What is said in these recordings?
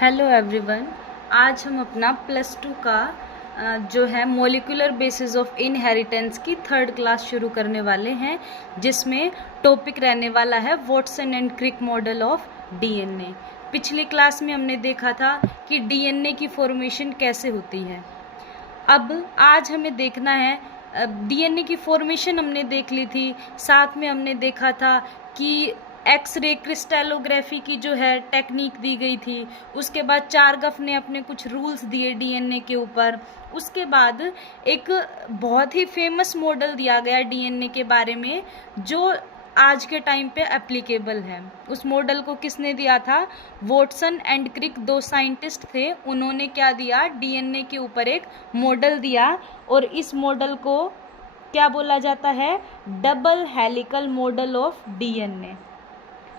Hello everyone. आज हम अपना +2 का जो है मॉलिक्यूलर बेसिस ऑफ इनहेरिटेंस की 3rd क्लास शुरू करने वाले हैं, जिसमें टॉपिक रहने वाला है Watson and Crick model of DNA. पिछली क्लास में हमने देखा था कि डीएनए की फॉर्मेशन कैसे होती है। अब आज हमें देखना है, डीएनए की फॉर्मेशन हमने देख ली थी, साथ में हमने देखा था कि एक्सरे क्रिस्टलोग्राफी की जो है टेक्निक दी गई थी। उसके बाद चारगफ ने अपने कुछ रूल्स दिए डीएनए के ऊपर। उसके बाद एक बहुत ही फेमस मॉडल दिया गया डीएनए के बारे में, जो आज के टाइम पे एप्लीकेबल है। उस मॉडल को किसने दिया था? वॉटसन एंड क्रिक, 2 साइंटिस्ट थे। उन्होंने क्या दिया? डीएनए के ऊपर एक मॉडल दिया, और इस मॉडल को क्या बोला जाता है? Double helical model of DNA.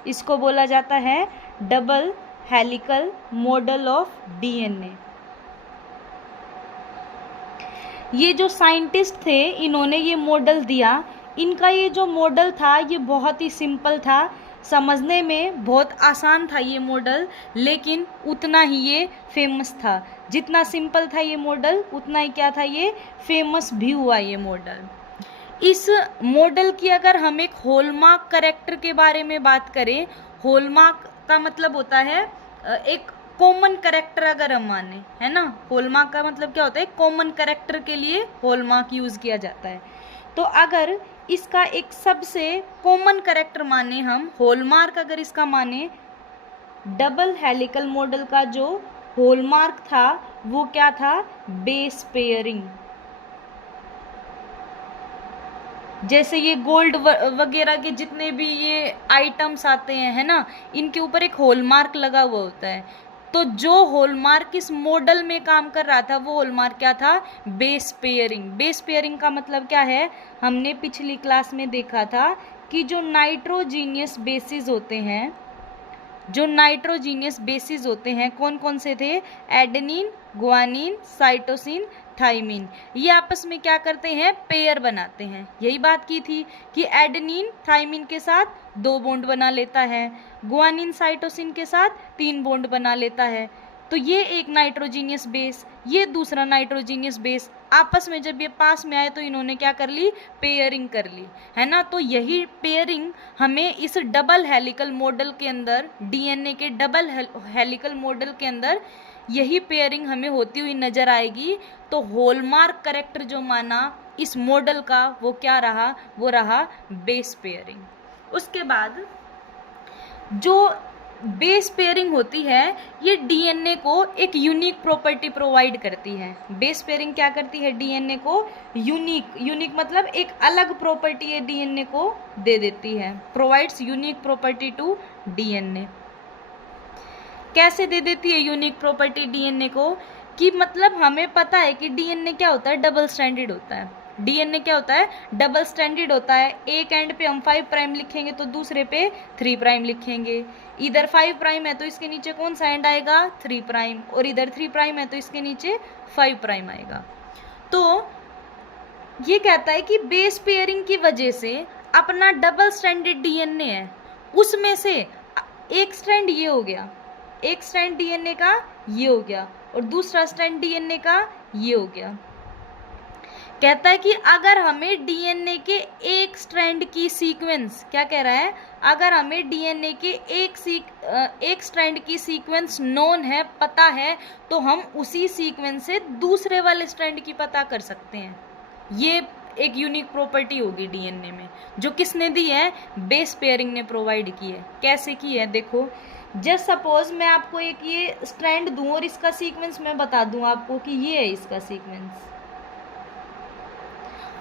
इसको बोला जाता है double helical model of DNA. ये जो साइंटिस्ट थे, इन्होंने ये मॉडल दिया। इनका ये जो मॉडल था ये बहुत ही सिंपल था, समझने में बहुत आसान था ये मॉडल, लेकिन उतना ही ये फेमस था। जितना सिंपल था ये मॉडल, उतना ही क्या था, ये फेमस भी हुआ ये मॉडल। इस मॉडल की अगर हम एक हॉलमार्क कैरेक्टर के बारे में बात करें, हॉलमार्क का मतलब होता है एक कॉमन कैरेक्टर अगर हम माने, है ना। हॉलमार्क का मतलब क्या होता है? कॉमन कैरेक्टर के लिए हॉलमार्क यूज किया जाता है। तो अगर इसका एक सबसे कॉमन कैरेक्टर माने हम, हॉलमार्क अगर इसका माने, डबल हेलिकल मॉडल का जो हॉलमार्क था वो क्या था? Base pairing. जैसे ये गोल्ड वगैरह के जितने भी ये आइटम्स आते हैं, है ना, इनके ऊपर एक हॉलमार्क लगा हुआ होता है। तो जो हॉलमार्क इस मॉडल में काम कर रहा था, वो हॉलमार्क क्या था? Base pairing. बेस पेयरिंग का मतलब क्या है? हमने पिछली क्लास में देखा था कि जो नाइट्रोजीनियस बेसिस होते हैं, कौन कौन से थे? Adenine, guanine, cytosine, thymine. ये आपस में क्या करते हैं? पेयर बनाते हैं। यही बात की थी कि एडेनिन थाइमिन के साथ 2 बॉन्ड बना लेता है, गुआनिन साइटोसिन के साथ 3 बॉन्ड बना लेता है। तो ये एक नाइट्रोजीनियस बेस, ये दूसरा नाइट्रोजीनियस बेस, आपस में जब ये पास में आए तो इन्होंने क्या कर ली? पेयरिंग कर ली, है ना। तो यही पेयरिंग हमें इस डबल हेलिकल मॉडल के अंदर, डीएनए के डबल हेलिकल मॉडल के अंदर यही पेयरिंग हमें होती हुई नजर आएगी। तो हॉलमार्क कैरेक्टर जो माना इस मॉडल का, वो क्या रहा? वो रहा बेस पेयरिंग। उसके बाद जो बेस पेयरिंग होती है, ये डीएनए को एक यूनिक प्रॉपर्टी प्रोवाइड करती है। बेस पेयरिंग क्या करती है? डीएनए को यूनिक मतलब एक अलग प्रॉपर्टी ये डीएनए को दे देती है, provides unique property to DNA. कैसे दे देती है यूनिक प्रॉपर्टी डीएनए को? कि मतलब हमें पता है कि डीएनए क्या होता है? डबल स्ट्रैंडेड होता है। डीएनए क्या होता है? डबल स्ट्रैंडेड होता है। एक एंड पे हम 5 प्राइम लिखेंगे तो दूसरे पे 3 प्राइम लिखेंगे। इधर 5 प्राइम है तो इसके नीचे कौन सा एंड आएगा? 3 प्राइम। और इधर 3 प्राइम है तो इसके नीचे 5 प्राइम आएगा। तो ये कहता है कि बेस पेयरिंग की वजह से अपना डबल स्ट्रैंडेड डीएनए है, उसमें से एक स्ट्रैंड ये हो गया, एक स्ट्रैंड डीएनए का ये हो गया, और दूसरा स्ट्रैंड डीएनए का ये हो गया। कहता है कि अगर हमें डीएनए के एक स्ट्रैंड की सीक्वेंस, क्या कह रहा है? अगर हमें डीएनए के एक स्ट्रैंड की सीक्वेंस नोन है, पता है, तो हम उसी सीक्वेंस से दूसरे वाले स्ट्रैंड की पता कर सकते हैं। ये एक यूनिक प्रॉपर्टी होगी डीएनए में, जो किसने दी है? बेस पेयरिंग ने प्रोवाइड की है। कैसे की है? देखो, जस्ट सपोज मैं आपको एक ये स्ट्रैंड दूं और इसका सीक्वेंस मैं बता दूं आपको कि ये है इसका सीक्वेंस,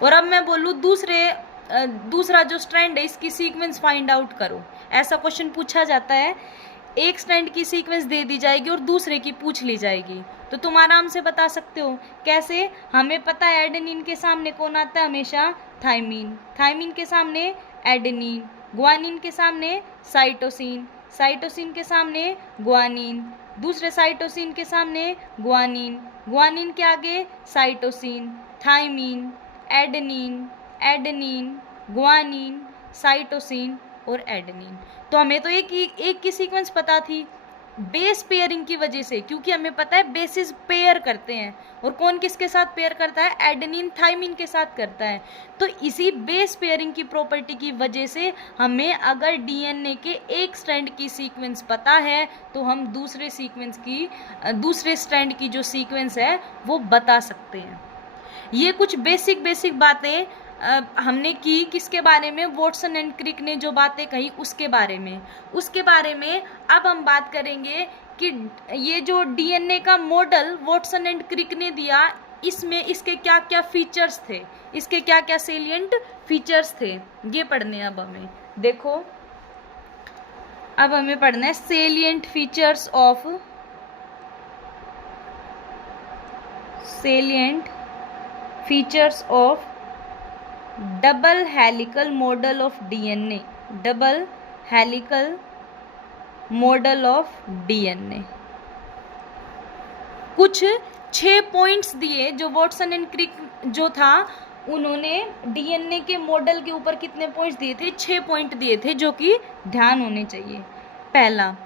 और अब मैं बोलूं दूसरा जो स्ट्रैंड है इसकी सीक्वेंस फाइंड आउट करो। ऐसा क्वेश्चन पूछा जाता है, एक स्ट्रैंड की सीक्वेंस दे दी जाएगी और दूसरे की पूछ ली जाएगी, तो तुम आराम से बता सकते हो। कैसे? हमें पता है एडेनिन के सामने कौन आता है? हमेशा थाइमिन। थाइमिन के सामने एडेनिन, गुआनिन के सामने साइटोसिन, साइटोसिन के सामने गुआनिन, दूसरे साइटोसिन के सामने गुआनिन, गुआनिन के आगे cytosine, thymine, adenine, adenine, guanine, cytosine और एडेनिन। तो हमें तो एक की सीक्वेंस पता थी, बेस पेयरिंग की वजह से, क्योंकि हमें पता है बेसिस पेयर करते हैं, और कौन किसके साथ पेयर करता है, एडेनिन थाइमिन के साथ करता है। तो इसी बेस पेयरिंग की प्रॉपर्टी की वजह से हमें अगर डीएनए के एक स्ट्रैंड की सीक्वेंस पता है तो हम दूसरे स्ट्रैंड की जो सीक्वेंस है वो बता सकते हैं। ये कुछ बेसिक बातें हमने की किसके बारे में, वॉटसन एंड क्रिक ने जो बातें कही उसके बारे में। अब हम बात करेंगे कि ये जो डीएनए का मॉडल वॉटसन एंड क्रिक ने दिया, इसमें इसके क्या क्या फीचर्स थे, इसके क्या क्या सेलिएंट फीचर्स थे, ये पढ़ने अब हमें। देखो अब हमें पढ़ना है salient features of double helical model of DNA. कुछ 6 पॉइंट्स दिए जो वॉटसन एंड क्रिक जो था उन्होंने डीएनए के मॉडल के ऊपर कितने पॉइंट्स दिए थे, 6 पॉइंट दिए थे जो कि ध्यान होने चाहिए। पहला,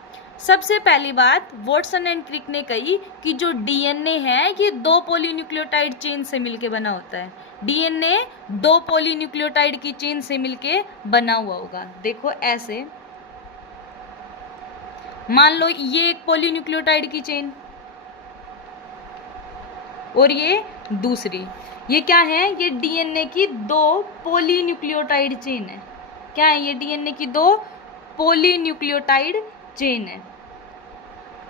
सबसे पहली बात वॉटसन एंड क्रिक ने कही कि जो डीएनए है ये 2 पॉलीन्यूक्लियोटाइड चेन से मिलके बना होता है। डीएनए 2 पॉलीन्यूक्लियोटाइड की चेन से मिलके बना हुआ होगा। देखो ऐसे मान लो ये एक पॉलीन्यूक्लियोटाइड की चेन और ये दूसरी, ये क्या है, ये डीएनए की 2 पॉलीन्यूक्लियोटाइड चेन है। क्या है ये, डीएनए की 2 पॉलीन्यूक्लियोटाइड चेन है।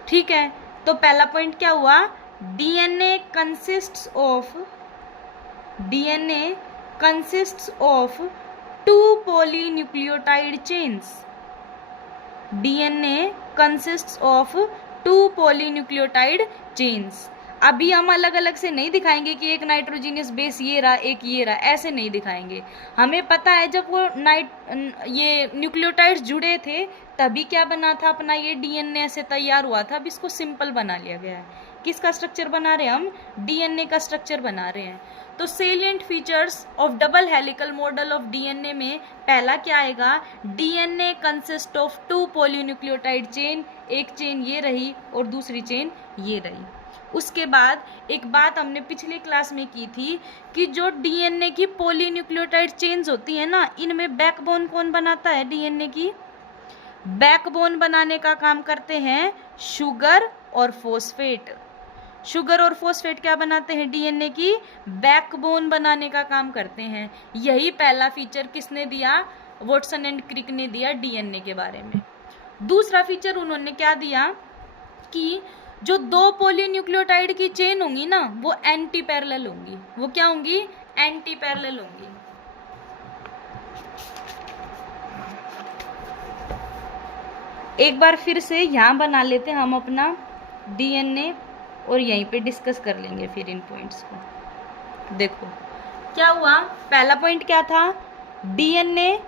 ठीक है, तो पहला पॉइंट क्या हुआ, DNA consists of 2 polynucleotide chains. DNA consists of 2 polynucleotide chains. अभी हम अलग अलग से नहीं दिखाएंगे कि एक नाइट्रोजीनियस बेस ये रहा एक ये रहा, ऐसे नहीं दिखाएंगे। हमें पता है जब वो ये न्यूक्लियोटाइड्स जुड़े थे तभी क्या बना था अपना, ये डीएनए ऐसे तैयार हुआ था। अब इसको सिंपल बना लिया गया है। किसका स्ट्रक्चर बना रहे हैं हम, डीएनए का स्ट्रक्चर बना रहे हैं। तो salient features of double helical model of DNA में पहला क्या आएगा, DNA consist of 2 polynucleotide chain. एक चेन ये रही और दूसरी चेन ये रही। उसके बाद एक बात हमने पिछली क्लास में की थी कि जो डीएनए की पॉलीन्यूक्लियोटाइड चेन्स होती है ना, इनमें बैकबोन कौन बनाता है, डीएनए की बैकबोन बनाने का काम करते हैं शुगर और फॉस्फेट। शुगर और फॉस्फेट क्या बनाते हैं, डीएनए की बैकबोन बनाने का काम करते हैं। यही पहला फीचर किसने दिया, वॉटसन एंड क्रिक ने दिया डीएनए के बारे में। दूसरा फीचर उन्होंने क्या दिया कि जो 2 पॉलीन्यूक्लियोटाइड की चेन होंगी ना वो एंटी पैरेलल होंगी। वो क्या होंगी, एंटी पैरेलल होंगी। एक बार फिर से यहाँ बना लेते हैं हम अपना डीएनए और यहीं पे डिस्कस कर लेंगे फिर इन पॉइंट्स को। देखो क्या हुआ, पहला पॉइंट क्या था, डीएनए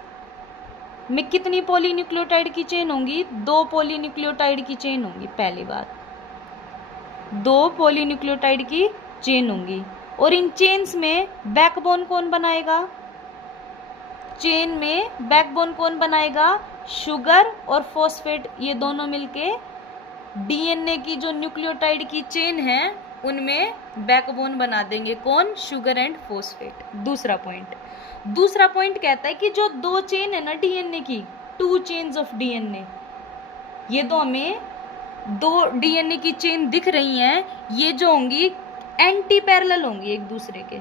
में कितनी पॉलीन्यूक्लियोटाइड की चेन होंगी, 2 पॉलीन्यूक्लियोटाइड की चेन होंगी। पहली बात 2 पॉलीन्यूक्लियोटाइड की चेन होंगी और इन चेन्स में बैकबोन कौन बनाएगा, चेन में बैकबोन कौन बनाएगा, शुगर और फॉस्फेट। ये दोनों मिलके डीएनए की जो न्यूक्लियोटाइड की चेन है उनमें बैकबोन बना देंगे, कौन, शुगर एंड फॉस्फेट। दूसरा पॉइंट कहता है कि जो 2 चेन है ना डीएनए की, 2 चेन्स ऑफ डीएनए, ये तो हमें 2 डीएनए की चेन दिख रही हैं, ये जो होंगी एंटी पैरेलल होंगी एक दूसरे के।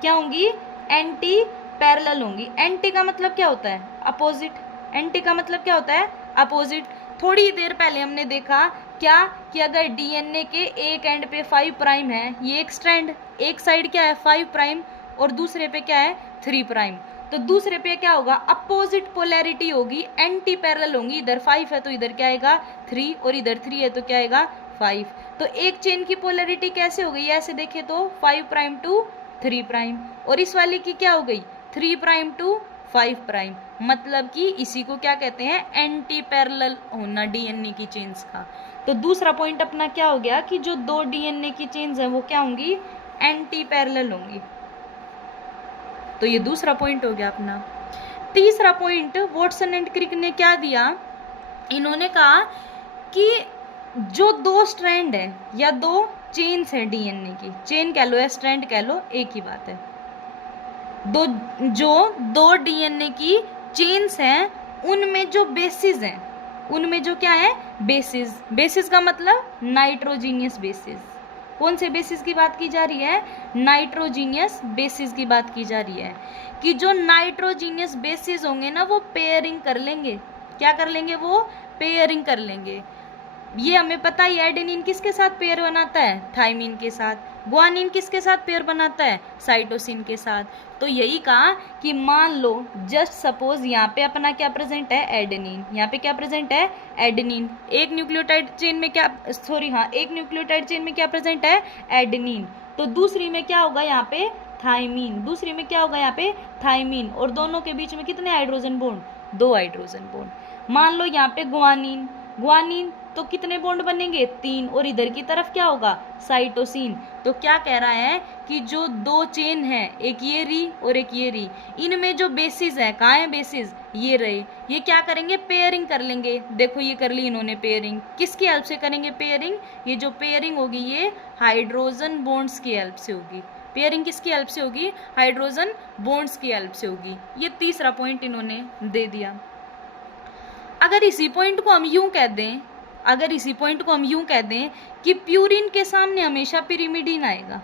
क्या होंगी, एंटी पैरेलल होंगी। एंटी का मतलब क्या होता है, अपोजिट। एंटी का मतलब क्या होता है, अपोजिट। थोड़ी देर पहले हमने देखा क्या कि अगर डीएनए के एक एंड पे 5 प्राइम है, ये एक स्ट्रैंड, एक साइड क्या है 5 प्राइम और दूसरे पे क्या है 3 प्राइम, तो दूसरे पे क्या होगा, अपोजिट पोलैरिटी होगी, एंटी पैरेलल होंगी। इधर 5 है तो इधर क्या आएगा 3 और इधर 3 है तो क्या आएगा 5। तो एक चेन की पोलैरिटी कैसे हो गई, ऐसे देखे तो 5 प्राइम टू 3 प्राइम, और इस वाली की क्या हो गई 3 प्राइम टू 5 प्राइम। मतलब कि इसी को क्या कहते हैं, एंटी पैरेलल होना डीएनए की चेन्स का। तो दूसरा पॉइंट अपना क्या हो गया कि जो 2 डीएनए की चेन्स हैं वो क्या होंगी, एंटी पैरेलल होंगी। तो ये दूसरा पॉइंट हो गया अपना। तीसरा पॉइंट वॉटसन एंड क्रिक ने क्या दिया, इन्होंने कहा कि जो दो स्ट्रैंड है या दो चेन्स है डीएनए की, चेन कह लो या स्ट्रैंड कह लो, एक ही बात है। दो डीएनए की चेन्स हैं, उनमें जो बेसिस हैं, उनमें जो क्या है बेसिस, बेसिस का मतलब नाइट्रोजीनियस बेसिस। कौन से बेसिस की बात की जा रही है? नाइट्रोजीनियस बेसिस की बात की जा रही है कि जो नाइट्रोजीनियस बेसिस होंगे ना वो पेयरिंग कर लेंगे। क्या कर लेंगे? वो पेयरिंग कर लेंगे। ये हमें पता ही, एडेनिन किसके साथ पेयर बनाता है? थाइमिन के साथ। ग्वानिन किसके साथ पेयर बनाता है? साइटोसिन के साथ। तो यही कहा कि मान लो जस्ट सपोज यहाँ पे अपना क्या प्रेजेंट है? एडेनिन। यहाँ पे क्या प्रेजेंट है? एडेनिन। एक न्यूक्लियोटाइड चेन में क्या, एक न्यूक्लियोटाइड चेन में क्या प्रेजेंट है? एडेनिन। तो दूसरी में क्या होगा यहाँ पे? थाइमीन। दूसरी में क्या होगा यहाँ पे? थाइमीन। और दोनों के बीच में कितने हाइड्रोजन बॉन्ड? 2 hydrogen bond. मान लो यहाँ पे ग्वानिन, ग्वानिन तो कितने बॉन्ड बनेंगे? 3। और इधर की तरफ क्या होगा? साइटोसिन। तो क्या कह रहा है कि जो दो चेन है, एक ये री और एक ये री, इनमें जो बेसिस है, कहाँ है बेसिस? ये रहे। ये क्या करेंगे? पेयरिंग कर लेंगे। देखो ये कर ली इन्होंने पेयरिंग। किसकी हेल्प से करेंगे पेयरिंग? ये जो पेयरिंग होगी ये हाइड्रोजन बॉन्ड्स की हेल्प से होगी। पेयरिंग किसकी हेल्प से होगी? हाइड्रोजन बॉन्ड्स की हेल्प से होगी। ये तीसरा पॉइंट इन्होंने दे दिया। अगर इसी पॉइंट को हम यूं कह दें, अगर इसी पॉइंट को हम यूं कह दें कि प्यूरिन के सामने हमेशा पिरिमिडीन आएगा,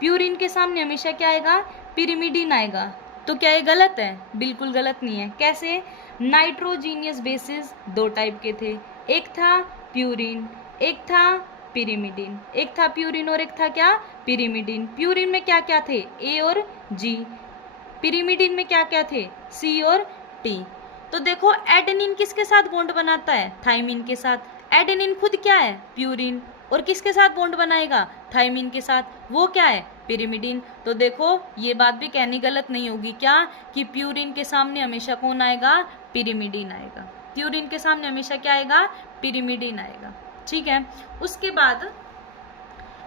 प्यूरिन के सामने हमेशा क्या आएगा? पिरिमिडीन आएगा, तो क्या ये गलत है? बिल्कुल गलत नहीं है। कैसे? नाइट्रोजीनियस बेसिस 2 टाइप के थे, एक था प्यूरिन, एक था पिरिमिडीन। एक था प्यूरिन और एक था क्या? पिरिमिडीन। प्यूरिन में क्या क्या थे? ए और जी। पिरिमिडीन में क्या क्या थे? सी और टी। तो देखो एडेनिन किसके साथ बॉन्ड बनाता है? थाइमिन के साथ। एडेनिन खुद क्या है? प्यूरिन। और किसके साथ बॉन्ड बनाएगा? थाइमिन के साथ। वो क्या है? पिरिमिडीन। तो देखो ये बात भी कहनी गलत नहीं होगी क्या कि प्यूरिन के सामने हमेशा कौन आएगा? पिरिमिडीन आएगा। प्यूरिन के सामने हमेशा क्या आएगा? पिरिमिडीन आएगा। ठीक है। उसके बाद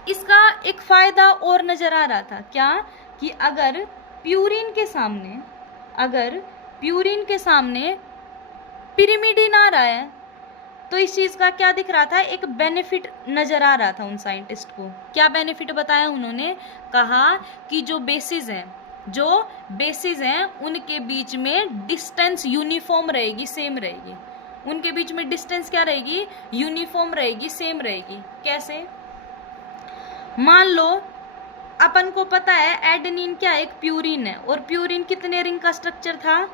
इसका एक फायदा और नजर आ रहा था, क्या? कि अगर प्यूरिन के सामने पिरिमिडीन आ रहा है तो इस चीज का क्या दिख रहा था? एक बेनिफिट नजर आ रहा था उन साइंटिस्ट को। क्या बेनिफिट बताया उन्होंने? कहा कि जो बेसिस हैं उनके बीच में डिस्टेंस यूनिफॉर्म रहेगी, सेम रहेगी। उनके बीच में डिस्टेंस क्या रहेगी? यूनिफॉर्म रहेगी, सेम रहेगी। कैसे? मान लो अपन को पता है एडेनिन क्या? एक प्यूरिन है। और प्यूरिन कितने रिंग का स्ट्रक्चर था?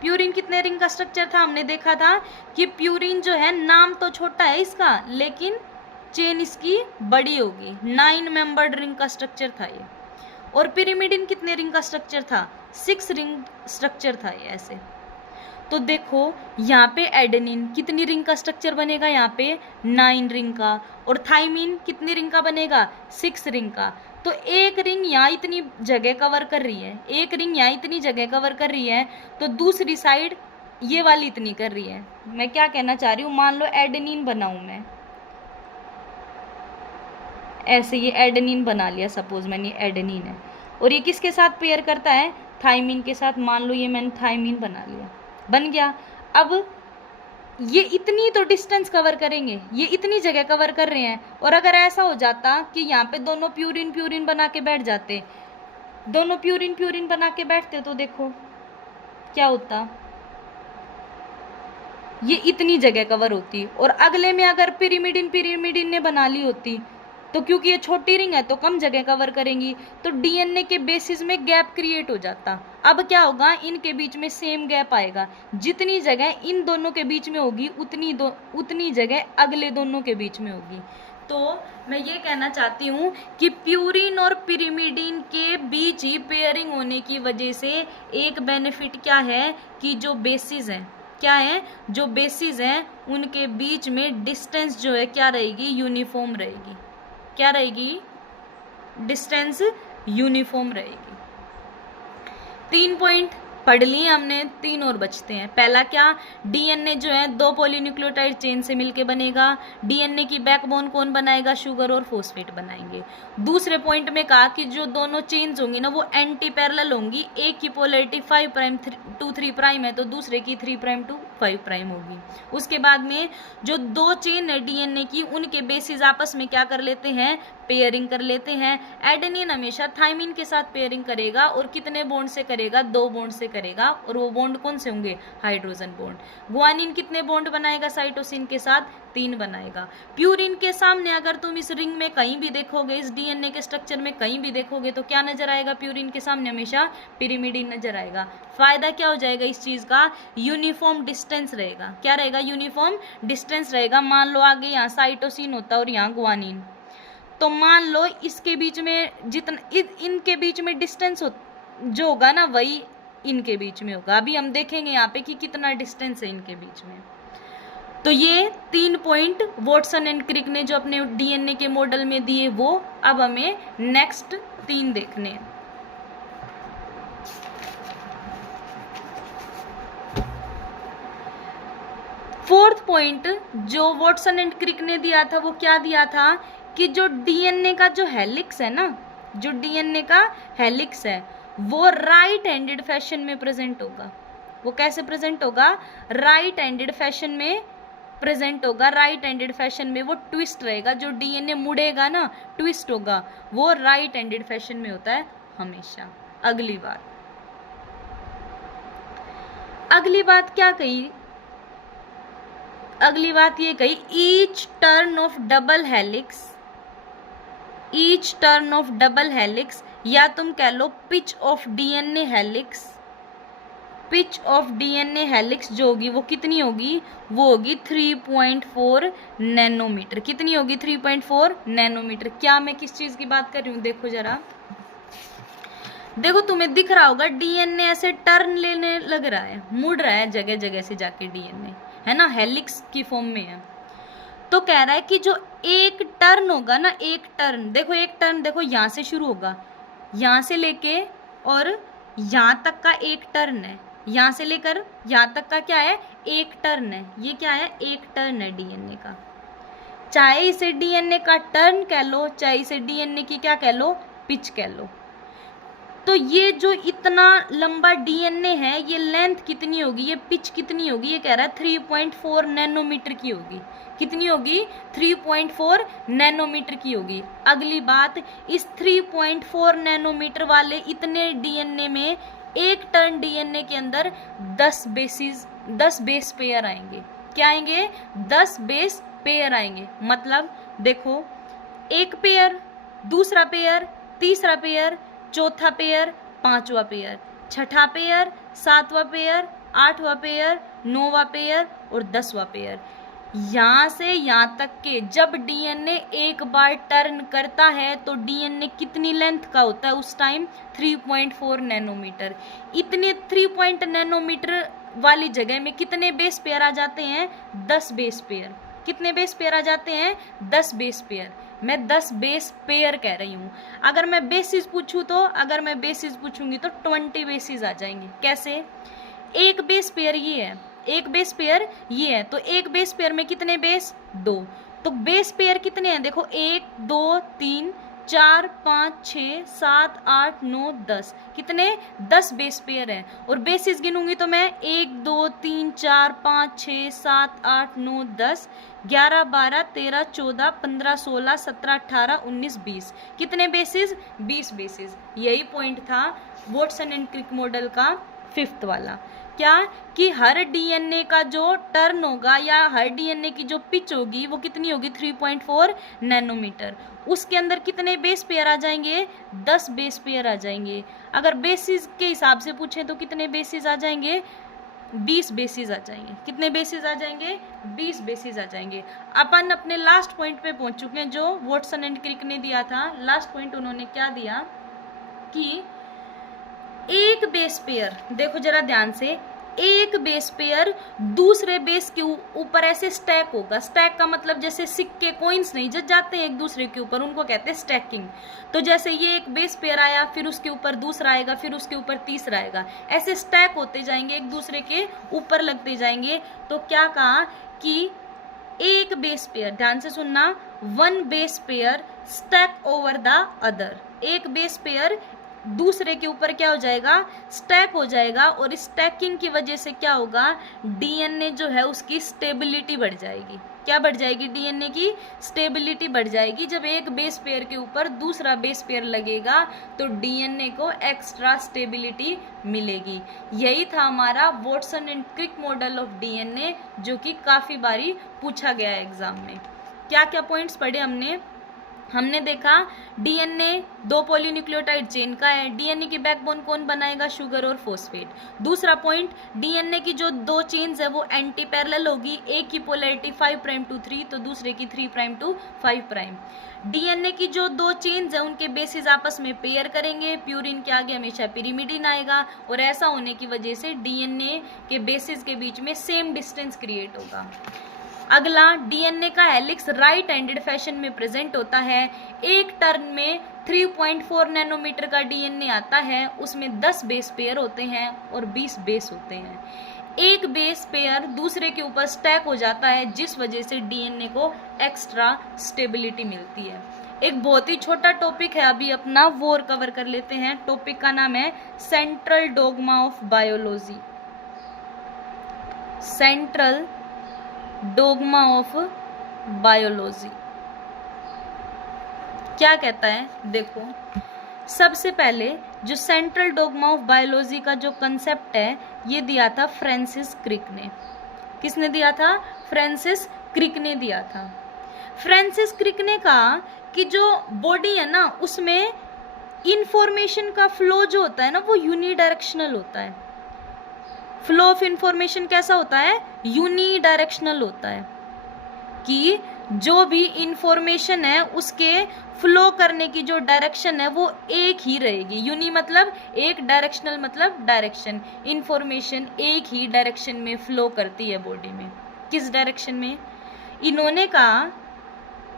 प्यूरिन कितने रिंग का स्ट्रक्चर था? हमने देखा था कि प्यूरिन जो है, नाम तो छोटा है इसका लेकिन चेन इसकी बड़ी होगी। 9 मेंबर्ड रिंग का स्ट्रक्चर था ये। और पिरिमिडिन कितने रिंग का स्ट्रक्चर था? 6 रिंग स्ट्रक्चर था ये ऐसे। तो देखो यहाँ पे एडेनिन कितनी रिंग का स्ट्रक्चर बनेगा? यहाँ पे 9 रिंग का। और थाइमिन कितनी रिंग का बनेगा? 6 रिंग का। तो एक रिंग यहाँ इतनी जगह कवर कर रही है, एक रिंग यहाँ इतनी जगह कवर कर रही है, तो दूसरी साइड ये वाली इतनी कर रही है। मैं क्या कहना चाह रही हूँ, मान लो एडेनिन बनाऊं मैं ऐसे, ये एडेनिन बना लिया, सपोज मैंने एडेनिन है और ये किसके साथ पेयर करता है? थाइमिन के साथ। मान लो ये मैंने थाइमिन बना लिया, बन गया। अब ये इतनी तो डिस्टेंस कवर करेंगे, ये इतनी जगह कवर कर रहे हैं। और अगर ऐसा हो जाता कि यहाँ पे दोनों प्यूरिन प्यूरिन बना के बैठ जाते, दोनों प्यूरिन प्यूरिन बना के बैठते, तो देखो क्या होता, ये इतनी जगह कवर होती। और अगले में अगर पिरिमिडिन पिरिमिडिन ने बना ली होती, तो क्योंकि ये छोटी रिंग है तो कम जगह कवर करेंगी, तो डीएनए के बेसिस में गैप क्रिएट हो जाता। अब क्या होगा, इनके बीच में सेम गैप आएगा। जितनी जगह इन दोनों के बीच में होगी उतनी जगह अगले दोनों के बीच में होगी। तो मैं ये कहना चाहती हूँ कि प्यूरिन और पिरिमिडिन के बीच ही पेयरिंग होने की वजह से एक बेनिफिट क्या है कि जो बेसिस हैं, क्या है, जो बेसिस हैं उनके बीच में डिस्टेंस जो है क्या रहेगी, यूनिफॉर्म रहेगी। क्या रहेगी? डिस्टेंस यूनिफॉर्म रहेगी। 3 पॉइंट पढ़ लिए हमने, 3 और बचते हैं। पहला क्या, डीएनए जो है 2 पॉलीन्यूक्लियोटाइड चेन से मिलके बनेगा। डीएनए की बैकबोन कौन बनाएगा? शुगर और फॉस्फेट बनाएंगे। दूसरे पॉइंट में कहा कि जो दोनों चेन्स होंगी ना वो एंटी पैरेलल होंगी। एक की पोलैरिटी 5' टू 3' है तो दूसरे की 3' टू 5 प्राइम होगी। उसके बाद में जो 2 चेन है डीएनए की, उनके बेसिस आपस में क्या कर लेते हैं, पेयरिंग कर लेते हैं। एडेनिन हमेशा थाइमिन के साथ पेयरिंग करेगा और कितने बॉन्ड से करेगा, 2 बॉन्ड से करेगा, और वो बॉन्ड कौन से होंगे, हाइड्रोजन बॉन्ड। ग्वानिन कितने बॉन्ड बनाएगा साइटोसिन के साथ, 3 बनाएगा। प्यूरिन के सामने अगर तुम इस रिंग में कहीं भी देखोगे, इस डीएनए के स्ट्रक्चर में कहीं भी देखोगे तो क्या नजर आएगा, प्यूरिन के सामने हमेशा पिरिमिडिन नजर आएगा। फायदा क्या हो जाएगा इस चीज का, यूनिफॉर्म डिस्टेंस रहेगा। क्या रहेगा, यूनिफॉर्म डिस्टेंस रहेगा। मान लो आगे यहाँ साइटोसिन होता है और यहाँ ग्वानिन, तो मान लो इसके बीच में जितना इनके बीच में डिस्टेंस जो होगा ना, वही इनके बीच में होगा। अभी हम देखेंगे यहाँ पे कि कितना डिस्टेंस है इनके बीच में। तो ये 3 पॉइंट वॉटसन एंड क्रिक ने जो अपने डीएनए के मॉडल में दिए, वो अब हमें नेक्स्ट 3 देखने हैं। फोर्थ पॉइंट जो वॉटसन एंड क्रिक ने दिया था, वो क्या दिया था कि जो डीएनए का जो हेलिक्स है ना, जो डीएनए का हेलिक्स है, वो राइट हैंडेड फैशन में प्रेजेंट होगा। वो कैसे प्रेजेंट होगा, राइट हैंडेड फैशन में प्रेजेंट होगा। राइट हैंडेड फैशन में वो ट्विस्ट रहेगा, जो डीएनए मुड़ेगा ना, ट्विस्ट होगा, वो राइट हैंडेड फैशन में होता है हमेशा। अगली बात क्या कही, अगली बात ये कही, each turn off double helix, या तुम कह low pitch of DNA helix. Pitch of DNA helix जो होगी वो कितनी होगी, वो होगी 3.4 नैनोमीटर। कितनी होगी, 3.4 नैनोमीटर। क्या मैं किस चीज की बात कर रही हूँ, देखो जरा, देखो तुम्हें दिख रहा होगा डीएनए ऐसे टर्न लेने लग रहा है, मुड़ रहा है जगह जगह से जाके डीएनए, है ना, हेलिक्स की फॉर्म में है। तो कह रहा है कि जो एक टर्न होगा ना, एक टर्न देखो यहाँ से शुरू होगा, यहाँ से लेके और यहाँ तक का एक टर्न है, यहाँ से लेकर यहाँ तक का क्या है, एक टर्न है। ये क्या है, एक टर्न है डीएनए का। चाहे इसे डीएनए का टर्न कह लो, चाहे इसे डीएनए की क्या कह लो, पिच कह लो। तो ये जो इतना लंबा डीएनए है, ये लेंथ कितनी होगी, ये पिच कितनी होगी, ये कह रहा है 3.4 नैनोमीटर की होगी। कितनी होगी, 3.4 नैनोमीटर की होगी। अगली बात, इस 3.4 नैनोमीटर वाले इतने डीएनए में एक टर्न डीएनए के अंदर 10 बेस पेयर आएंगे। क्या आएंगे, 10 बेस पेयर आएंगे। मतलब देखो, एक पेयर, दूसरा पेयर, तीसरा पेयर, चौथा पेयर, पांचवा पेयर, छठा पेयर, सातवां पेयर, आठवां पेयर, नौवां पेयर और 10वां पेयर। यहाँ से यहाँ तक के जब डीएनए एक बार टर्न करता है तो डीएनए कितनी लेंथ का होता है उस टाइम, 3.4 नैनोमीटर। इतने 3 नैनोमीटर वाली जगह में कितने बेस पेयर आ जाते हैं, 10 बेस पेयर। कितने बेस पेयर आ जाते हैं, 10 बेस पेयर। मैं 10 बेस पेयर कह रही हूँ। अगर मैं बेसिस पूछूँ तो, अगर मैं बेसिस पूछूंगी तो 20 बेसिस आ जाएंगे। कैसे, एक बेस पेयर ये है, एक बेस पेयर ये है, तो एक बेस पेयर में कितने बेस, 2। तो बेस पेयर कितने हैं, देखो 1 2 3 4 5 6 7 8 9 10, कितने, 10 बेस पेयर हैं। और बेसिस गिनूंगी तो मैं 1 2 3 4 5 6 7 8 9 10 11 12 13 14 15 16 17 18 19 20, कितने बेसिस, 20 बेसिस। यही पॉइंट था वॉटसन एंड क्रिक मॉडल का 5th वाला। क्या कि हर डीएनए का जो टर्न होगा या हर डीएनए की जो पिच होगी वो कितनी होगी, 3.4 नैनोमीटर। उसके अंदर कितने बेस पेयर आ जाएंगे, 10 बेस पेयर आ जाएंगे। अगर बेसिस के हिसाब से पूछें तो कितने बेसिस आ जाएंगे, 20 बेसिस आ जाएंगे। कितने बेसिस आ जाएंगे, 20 बेसिस आ जाएंगे। अपन अपने लास्ट पॉइंट पे पहुंच चुके हैं जो वॉटसन एंड क्रिक ने दिया था। लास्ट पॉइंट उन्होंने क्या दिया कि एक बेस पेयर, देखो जरा ध्यान से, एक बेस पेयर दूसरे बेस के ऊपर ऐसे स्टैक होगा। स्टैक का मतलब जैसे सिक्के, कॉइन्स नहीं जज जाते हैं एक दूसरे के ऊपर, उनको कहते हैं स्टैकिंग। तो जैसे ये एक बेस पेयर आया, फिर उसके ऊपर दूसरा आएगा, फिर उसके ऊपर तीसरा आएगा, ऐसे स्टैक होते जाएंगे, एक दूसरे के ऊपर लगते जाएंगे। तो क्या कहा कि एक बेस पेयर, ध्यान से सुनना, 1 base pair stack over the other. एक बेस पेयर दूसरे के ऊपर क्या हो जाएगा, स्टैक हो जाएगा, और स्टैकिंग की वजह से क्या होगा, डीएनए जो है उसकी स्टेबिलिटी बढ़ जाएगी। क्या बढ़ जाएगी, डीएनए की स्टेबिलिटी बढ़ जाएगी। जब एक बेस पेयर के ऊपर दूसरा बेस पेयर लगेगा तो डीएनए को एक्स्ट्रा स्टेबिलिटी मिलेगी। यही था हमारा Watson and Crick model of DNA, जो कि काफी बारी पूछा गया है एग्जाम में। क्या क्या पॉइंट्स पढ़े हमने देखा डीएनए 2 पॉलीन्यूक्लियोटाइड चेन का है। डीएनए की बैकबोन कौन बनाएगा, शुगर और फॉस्फेट। दूसरा पॉइंट, डीएनए की जो 2 चेन्स है वो एंटी पैरेलल होगी, एक की पोलैरिटी 5 प्राइम टू 3 तो दूसरे की 3 प्राइम टू 5 प्राइम। डीएनए की जो 2 चेन्स है उनके बेसिस आपस में पेयर करेंगे, प्यूरिन के आगे हमेशा पिरिमिडिन आएगा, और ऐसा होने की वजह से डीएनए के बेसिस के बीच में सेम डिस्टेंस क्रिएट होगा। अगला, डीएनए का हेलिक्स राइट हैंडेड फैशन में प्रेजेंट होता है। एक टर्न में 3.4 नैनोमीटर का डीएनए आता है, उसमें 10 बेस पेयर होते हैं और 20 बेस होते हैं। एक बेस पेयर दूसरे के ऊपर स्टैक हो जाता है, जिस वजह से डीएनए को एक्स्ट्रा स्टेबिलिटी मिलती है। एक बहुत ही छोटा टॉपिक है अभी अपना, वो और कवर कर लेते हैं। टॉपिक का नाम है central dogma of biology. Central dogma of biology क्या कहता है, देखो। सबसे पहले जो सेंट्रल डोग्मा ऑफ बायोलॉजी का जो कंसेप्ट है ये दिया था फ्रांसिस क्रिक ने। किसने दिया था, फ्रांसिस क्रिक ने दिया था। फ्रांसिस क्रिक ने कहा कि जो बॉडी है ना उसमें इंफॉर्मेशन का फ्लो जो होता है ना वो यूनिडायरेक्शनल होता है। फ्लो ऑफ इंफॉर्मेशन कैसा होता है, यूनिडायरेक्शनल होता है, कि जो भी इंफॉर्मेशन है उसके फ्लो करने की जो डायरेक्शन है वो एक ही रहेगी। यूनि मतलब एक, डायरेक्शनल मतलब डायरेक्शन। इंफॉर्मेशन एक ही डायरेक्शन में फ्लो करती है बॉडी में। किस डायरेक्शन में, इन्होंने कहा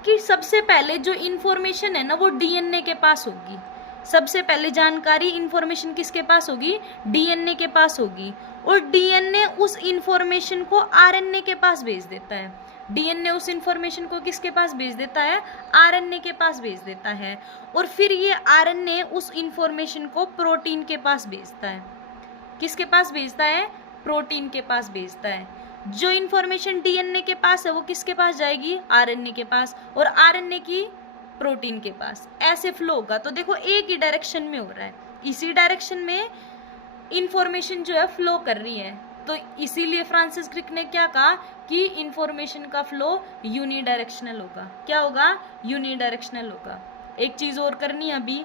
कि सबसे पहले जो इंफॉर्मेशन है ना वो डीएनए के पास होगी। सबसे पहले जानकारी, इंफॉर्मेशन किसके पास होगी, डीएनए के पास होगी, और डीएनए उस इंफॉर्मेशन को आरएनए के पास भेज देता है। डीएनए उस इंफॉर्मेशन को किसके पास भेज देता है, आरएनए के पास भेज देता है, और फिर ये आरएनए उस इंफॉर्मेशन को प्रोटीन के पास भेजता है। किसके पास भेजता है, प्रोटीन के पास भेजता है। जो इंफॉर्मेशन डीएनए के पास है वो किसके पास जाएगी, आरएनए के पास, और आरएनए की प्रोटीन के पास। ऐसे फ्लो होगा। तो देखो एक ही डायरेक्शन में हो रहा है, इसी डायरेक्शन में इंफॉर्मेशन जो है फ्लो कर रही है। तो इसीलिए फ्रांसिस क्रिक ने क्या कहा कि इंफॉर्मेशन का फ्लो यूनिडायरेक्शनल होगा। क्या होगा, यूनिडायरेक्शनल होगा। एक चीज और करनी है अभी,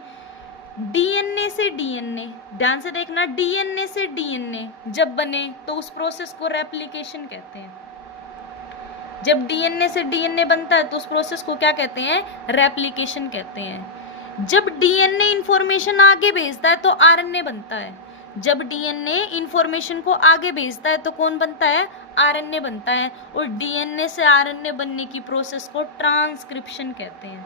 डीएनए से डीएनए, ध्यान से देखना, डीएनए से डीएनए जब बने तो उस प्रोसेस को रेप्लिकेशन कहते हैं। जब डीएनए से डीएनए बनता है तो उस प्रोसेस को क्या कहते हैं, रेप्लिकेशन कहते हैं। जब डीएनए इंफॉर्मेशन आगे भेजता है तो आरएनए बनता है। जब डीएनए इंफॉर्मेशन को आगे भेजता है तो कौन बनता है, आरएनए बनता है। और डीएनए से आरएनए बनने की प्रोसेस को ट्रांसक्रिप्शन कहते हैं।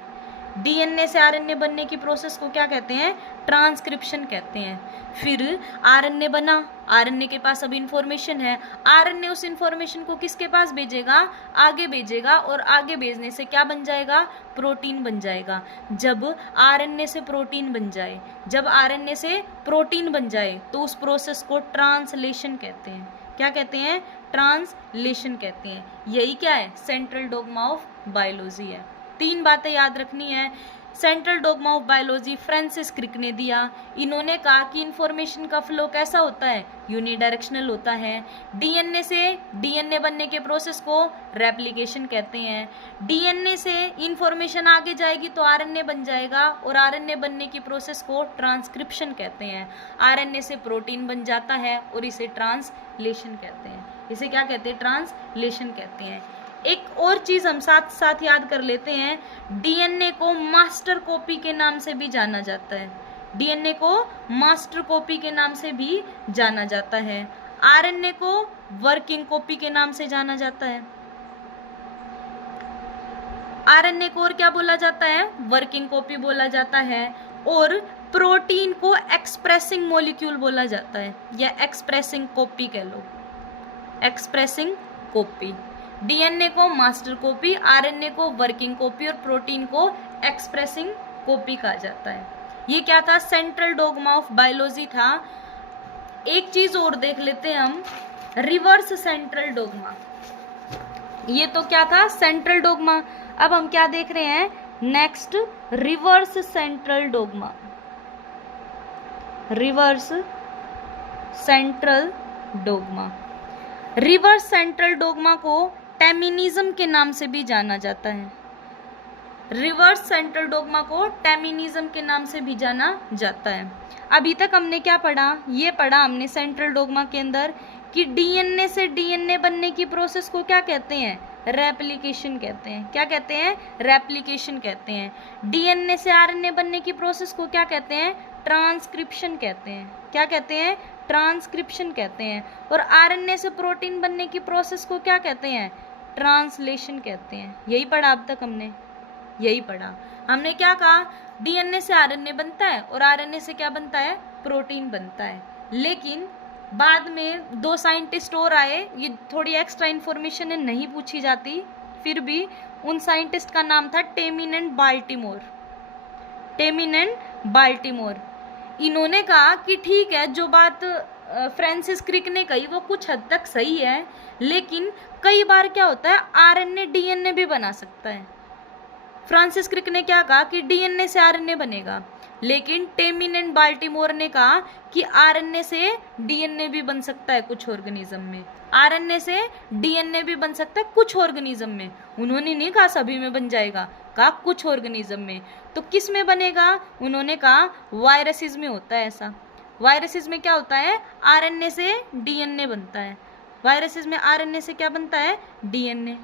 डीएनए से आरएनए बनने की प्रोसेस को क्या कहते हैं, ट्रांसक्रिप्शन कहते हैं। फिर आरएनए बना, आरएनए के पास अब इंफॉर्मेशन है, आरएनए उस इंफॉर्मेशन को किसके पास भेजेगा, आगे भेजेगा, और आगे भेजने से क्या बन जाएगा, प्रोटीन बन जाएगा। जब आरएनए से प्रोटीन बन जाए, जब आरएनए से प्रोटीन बन जाए तो उस प्रोसेस को ट्रांसलेशन कहते हैं। क्या कहते हैं, ट्रांसलेशन कहते हैं। यही क्या है, सेंट्रल डोग्मा ऑफ बायोलॉजी है। 3 बातें याद रखनी है। Central dogma of biology Francis Crick ने दिया। इन्होंने कहा कि इंफॉर्मेशन का फ्लो कैसा होता है, यूनिडायरेक्शनल होता है। डीएनए से डीएनए बनने के प्रोसेस को रेप्लिकेशन कहते हैं। डीएनए से इंफॉर्मेशन आगे जाएगी तो आरएनए बन जाएगा, और आरएनए बनने की प्रोसेस को ट्रांसक्रिप्शन कहते हैं। आरएनए से प्रोटीन बन जाता है और इसे ट्रांसलेशन कहते हैं। इसे क्या कहते हैं, ट्रांसलेशन कहते हैं। एक और चीज हम साथ साथ याद कर लेते हैं, डीएनए को मास्टर कॉपी के नाम से भी जाना जाता है। डीएनए को मास्टर कॉपी के नाम से भी जाना जाता है। आरएनए को वर्किंग कॉपी के नाम से जाना जाता है। आरएनए को और क्या बोला जाता है, वर्किंग कॉपी बोला जाता है। और प्रोटीन को एक्सप्रेसिंग मॉलिक्यूल बोला जाता है, या एक्सप्रेसिंग कॉपी कह लो, एक्सप्रेसिंग कॉपी। डीएनए को मास्टर कॉपी, आरएनए को वर्किंग कॉपी, और प्रोटीन को एक्सप्रेसिंग कॉपी कहा जाता है। ये क्या था, सेंट्रल डोगमा ऑफ बायोलॉजी था। एक चीज और देख लेते हैं हम, रिवर्स सेंट्रल डोगमा। ये तो क्या था, सेंट्रल डोगमा। अब हम क्या देख रहे हैं, next reverse central dogma. Reverse central dogma, reverse central dogma को टेमिनिज्म के नाम से भी जाना जाता है। रिवर्स सेंट्रल डोगमा को टेमिनिज्म के नाम से भी जाना जाता है। अभी तक हमने क्या पढ़ा, ये पढ़ा हमने सेंट्रल डोगमा के अंदर कि डीएनए से डीएनए बनने की प्रोसेस को क्या कहते हैं, रेप्लिकेशन कहते हैं। क्या कहते हैं, रेप्लिकेशन कहते हैं। डीएनए से आरएनए बनने की प्रोसेस को क्या कहते हैं, ट्रांसक्रिप्शन कहते हैं। क्या कहते हैं, ट्रांसक्रिप्शन कहते हैं। और आरएनए से प्रोटीन बनने की प्रोसेस को क्या कहते हैं, ट्रांसलेशन कहते हैं। यही पढ़ा अब तक हमने, यही पढ़ा हमने। क्या कहा, डीएनए से आरएनए बनता है और आरएनए से क्या बनता है, प्रोटीन बनता है। लेकिन बाद में दो साइंटिस्ट और आए, ये थोड़ी एक्स्ट्रा इन्फॉर्मेशन है, नहीं पूछी जाती, फिर भी उन साइंटिस्ट का नाम था Temin and Baltimore. Temin and Baltimore. इन्होंने कहा कि ठीक है, जो बात फ्रांसिस क्रिक ने कही वो कुछ हद तक सही है, लेकिन कई बार क्या होता है, आरएनए डीएनए भी बना सकता है। फ्रांसिस क्रिक ने क्या कहा कि डीएनए से आरएनए बनेगा, लेकिन टेमिन एंड बाल्टीमोर ने कहा कि आरएनए से डीएनए भी बन सकता है कुछ ऑर्गेनिज्म में। आरएनए से डीएनए भी बन सकता है कुछ ऑर्गेनिज्म में। उन्होंने नहीं कहा सभी में बन जाएगा, कहा कुछ ऑर्गेनिज्म में। तो किस में बनेगा, उन्होंने कहा वायरसेस में होता है ऐसा। वायरसेस में क्या होता है, आरएनए से डीएनए बनता है। वायरसेस में आरएनए से क्या बनता है, डीएनए।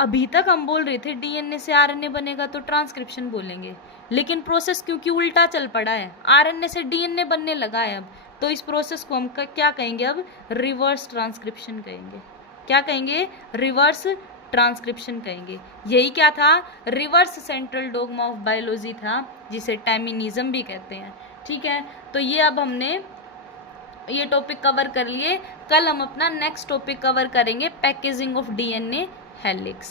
अभी तक हम बोल रहे थे डीएनए से आरएनए बनेगा तो ट्रांसक्रिप्शन बोलेंगे, लेकिन प्रोसेस क्योंकि उल्टा चल पड़ा है, आरएनए से डीएनए बनने लगा है अब, तो इस प्रोसेस को हम क्या कहेंगे, अब रिवर्स ट्रांसक्रिप्शन कहेंगे। क्या कहेंगे, रिवर्स ट्रांसक्रिप्शन कहेंगे। यही क्या था, reverse central dogma of biology था, जिसे टेमिनिज्म भी कहते हैं। ठीक है, तो ये अब हमने ये टॉपिक कवर कर लिए। कल हम अपना नेक्स्ट टॉपिक कवर करेंगे, पैकेजिंग ऑफ डीएनए हेलिक्स।